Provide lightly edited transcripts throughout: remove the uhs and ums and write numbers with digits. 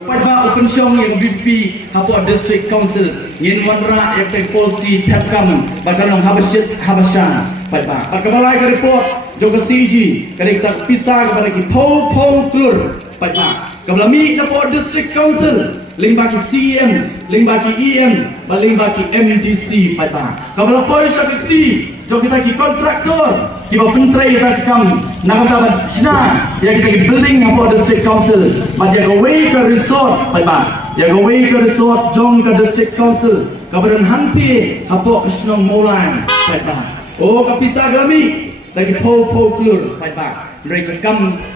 Pada open syong yang VP Hapua District Council yang wanra yang polisi tapkam bakanong habasyan pada balai ke report juga CG kali kita pisah kepada kita pau klur pada kebalami Hapua District Council limbaki CM limbaki EM limbaki MDC pada kabala polis akti jo kita ki kontraktor ki ba pentrai kita kam nak tabat sina ya kita ki building Hapua District Council maja go way ke resort pada ya go way ke resort jong ke District Council kabaran hanti Hapua Krishnong Molai pada oh kapisa galami lagi pau klur pada mereka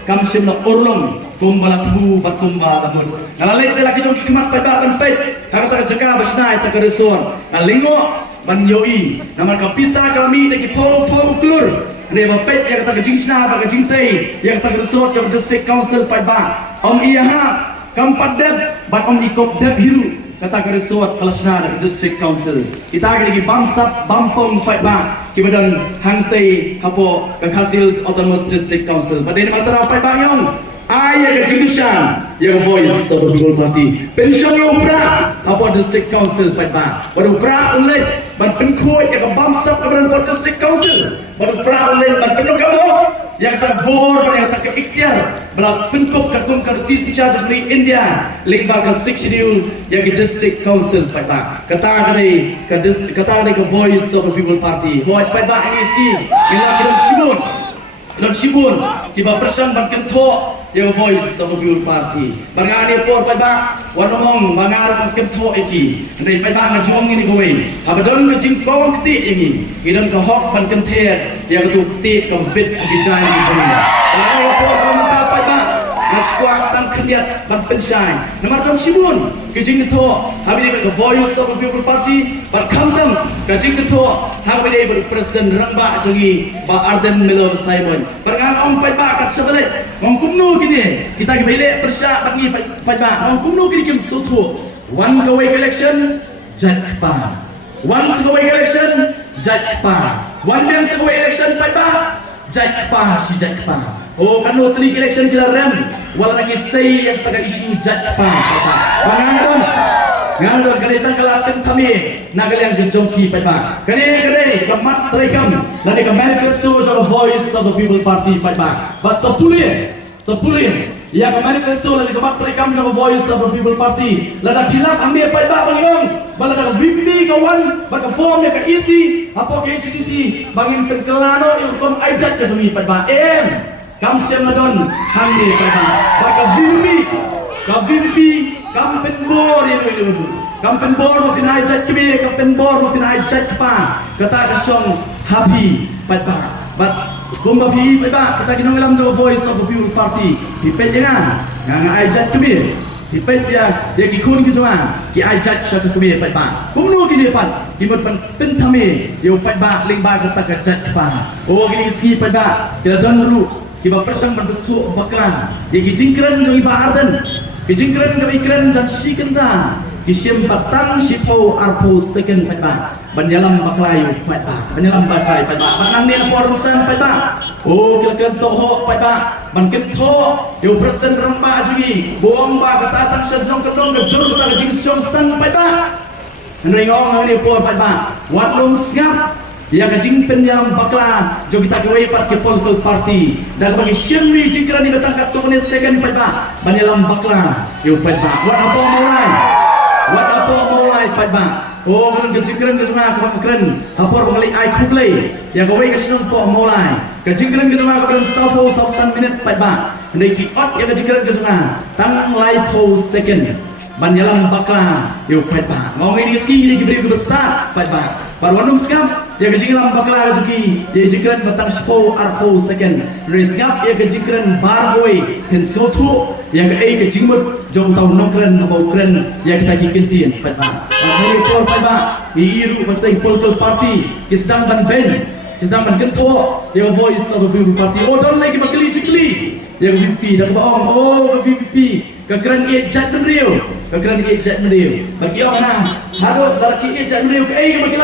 kam sim na orlong kumbala tubu batumba lamun nalalay tela ki jong ki kemas pada tan pet kata jaga basna ita ke resort nalingo Banjoi, nama kapisa kami lagi pau klur. Reba pet yang kata jingsna, baga jingtei yang kata resort yang District Council pada. Om iya ha, kampat dep, bat om ikop dep hiru. Kata resort kelasna dari District Council. Kita lagi bangsap bampong pada. Kibadan hangtei hapo kekhasil Autonomous District Council. Pada ini matara pada yang ayah kejurusan yang voice of the people party pensiun yang upra Hapua District Council pada baru upra oleh ban penkuat yang bangsa kepada Hapua District Council baru upra oleh ban penuh kamu yang terbor yang tak keikhtiar belak pengkop kakung karti secara dari India lembaga schedule yang di District Council pada kata dari ke voice of the people party voice pada ini si yang kita Sibun, tiba persan bankan tok yang voice of the people party. Bangani por pada, wanong bangar bankan tok iki. Andai pada ngajong ini kowe. Abadon ngajing kong keti ini. Idan ke hok bankan ter yang tu keti kembit bijai di sana. Bangani por pada pada. Naskuak sang kerjat bankan syai. Nomor dong Sibun, kejing tok. Habis ke voice of the people party. Berkamdam kejing tok. Habis berpresiden rambak jangi Pak Arden Melo Simon. Berkan om pada kat sebelah. Om kumno kini kita kembali persyak bagi pada. Om kumno kini kem sutu. One go election Jakpa. One go election Jakpa. One yang go election pada Jakpa si Jakpa. Oh kan lo teli election kita rem. Walau lagi say yang taga isu Jakpa. Menganggap ngandor kereta kelatan kami nagalian jongki pada kene kemat terekam dan ke manifesto the voice of the people party pada but sepuluh ya ke manifesto dan ke kemat terekam the voice of the people party lada kilap ambil pada bangong balada bibi kawan baka form ya ke isi apa ke GDC bangin penkelano yang kom aidat ke demi pada kam semadon hangi pada baka bibi kampen bor ini kampen bor mungkin ajak kebe kampen bor mungkin ajak apa kata kasong happy pada but kumba pi pada kata kinong alam the voice of the people party dipet jangan ngang ajak kebe dipet dia kikun gitu ki ajak satu kebe pada kumno kini pat kimot pentame yo pada lingba kata ajak apa oh kini si pada kita don dulu kiba persang berbesu baklan dia kijingkran jo iba arden kijingkran kebikran dan si kenda kisim batang sipo arpo second pada banyalam baklayu pada banyalam baklay pada banang ni por san pada oh kira toho pada banket tho yo present ramba jugi buang ba katatan sedong kedong kejur kata jing sion sang pada nringong ni por pada watlung siap ya kajing penyalam bakla jo kita kewe pat ke political party dan bagi syemri jingkran ni betangkat tu ni second pada banyalam bakla yo pada wat apa mulai pada oh kan kejingkran ke semua keren hapor mengalih ai kublai ya kewe ke senang po mulai kejingkran ke semua keren sapo minit pada ndai ki ot ya kejingkran ke semua tang lai po second banyalam bakla yo pada ngong ini ski ni kibri ke besar pada parwanum skam ya kejingkran bakla juki ya kejingkran batang sipo arpo second reskap ya kejingkran barboy ken sotu yang ke jingmut jom tahu nokren nabau keren yang kita kikintin pada hari por pada iru penting political party kisdang ban gento yang voice of the people party oh don lagi bakli yang VP dah baong oh VP kekeren ejat menriu bagi orang harus laki ejat menriu ke makin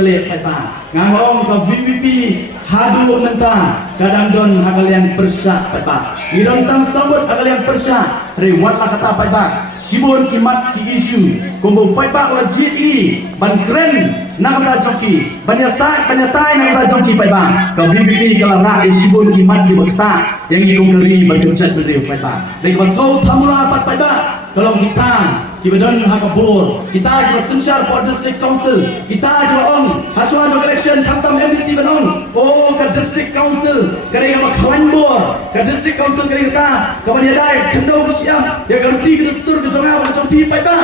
lale pada ngahong ke VVP hadu mentah kadang don agalian persya pai ba idon tang sambut agalian persya rewat la kata pai ba sibur kimat ki isu kumbu pai ba legit ini ban keren nak ta joki banyak tai nak ta joki pai ba ke VVP kalau nak sibur kimat ki bakta yang ikung keri berjumpat berdiri pai ba dari pasau thamula pat pai ba kalau kita don hakabur kita juga sensyar for district council kita juga on haswa do election khatam MDC banon oh ke district council kare ka khalanbor ke district council kare kita kepada dai khendo siam ya ganti ke stur ke jonga ba chompi pai ba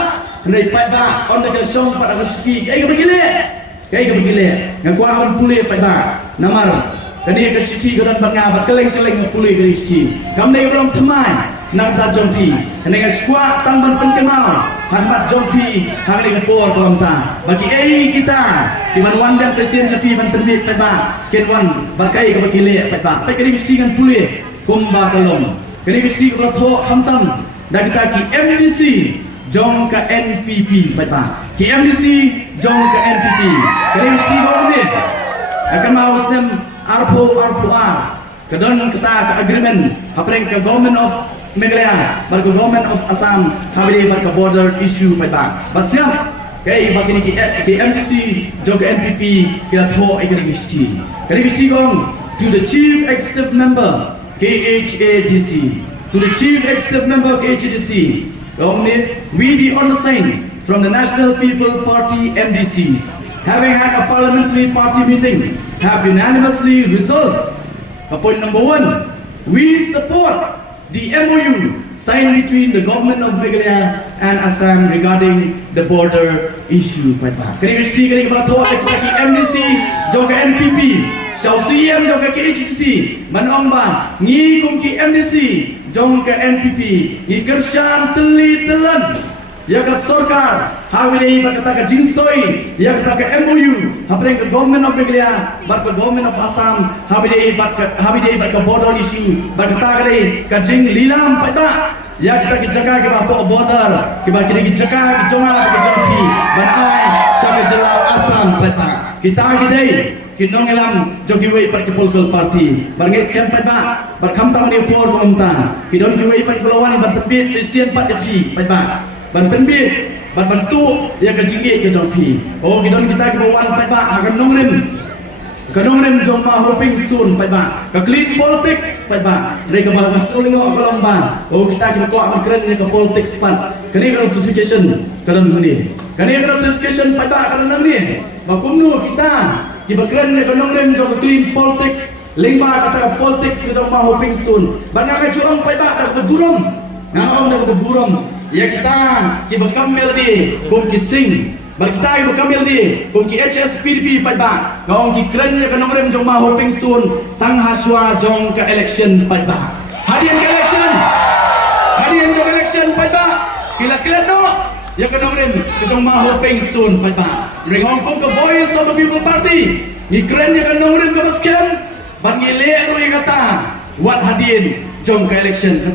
kare pai ba on de song pada reski kai ka begile ngakwa on pule pai ba namar kani ke siti gadan banga ba keleng pule ke siti kamne belum thamai nak ta jompi dengan squad tamban penkenal Ahmad jompi hari ngepor kolomta bagi kita di manwan dan sesien sepi ban penbit peba kenwan bakai ke bakile peba pekeri mesti kan pulih kumba kolom kini mesti ke tho khamtam dan kita ki MDC jong ke NPP peba ki MDC jong ke NPP kini mesti ni akan mau sem arpo kedon kita ke agreement hapreng ke government of Meghalaya, barco government of Assam, habis barco border issue pada. Basyam, kaya bagi ni KMC, juga NPP kita tahu ekonomi. Ekonomi gong to the chief executive member KHADC, to the chief executive member KHADC. Gong ni we be on the sign from the National People Party MDCs, having had a parliamentary party meeting, have unanimously resolved. Point number 1, we support the MOU signed between the government of Meghalaya and Assam regarding the border issue. Kami mesti kami beritahu kepada MDC, juga NPP, Shau CM juga KHDC, manomba ni kumki MDC, juga NPP, ni kerjaan telan. Ya ke sarkar, habis berkata ke jinsoi, ya kata ke MOU, habis ke government of Meghalaya, berkata government of Assam, habis berkata border issue, berkata ke jing lilam pada, ya kita jaga ke bapa border, kita jaga ke jongal ke jampi, banai sampai jelau Assam pada, kita kita ngelam jogi wei perkepulkul parti, berngit sekian pada, berkamtam ni por komtan, kita jogi wei perkelawan bertepit sesian pada pada. Ban penbit, ban bantu yang kejingit ke jompi. Oh kita ke bawah pai ba akan nongrem jom ma hoping soon pai ba. Ke clean politics pai ba. Mereka bakal suling orang ba. Oh kita ke kuat keren ke politics pan. Kini notification kadang ni. Kini notification pai ba kadang ni. Bakumnu kita keren ke nongrem jom clean politics. Lingba kata politics ke jom ma hoping soon. Banyak ke juang pai ba dak burum. Ngau dak burum. Ya kita berkamil di kumki sing, kita berkamil di kumki HSPDP pada, ngong keren ya kanong rem jong ma hoping stone, tang haswa jong ke election pada, hadian ke election pada, kila keren no, ya kanong rem jong ma hoping stone pada, ngong kum ke voice of the people party, ni keren ya kanong rem ke baskem, bangile ro yang kata, wat hadian jong ke election.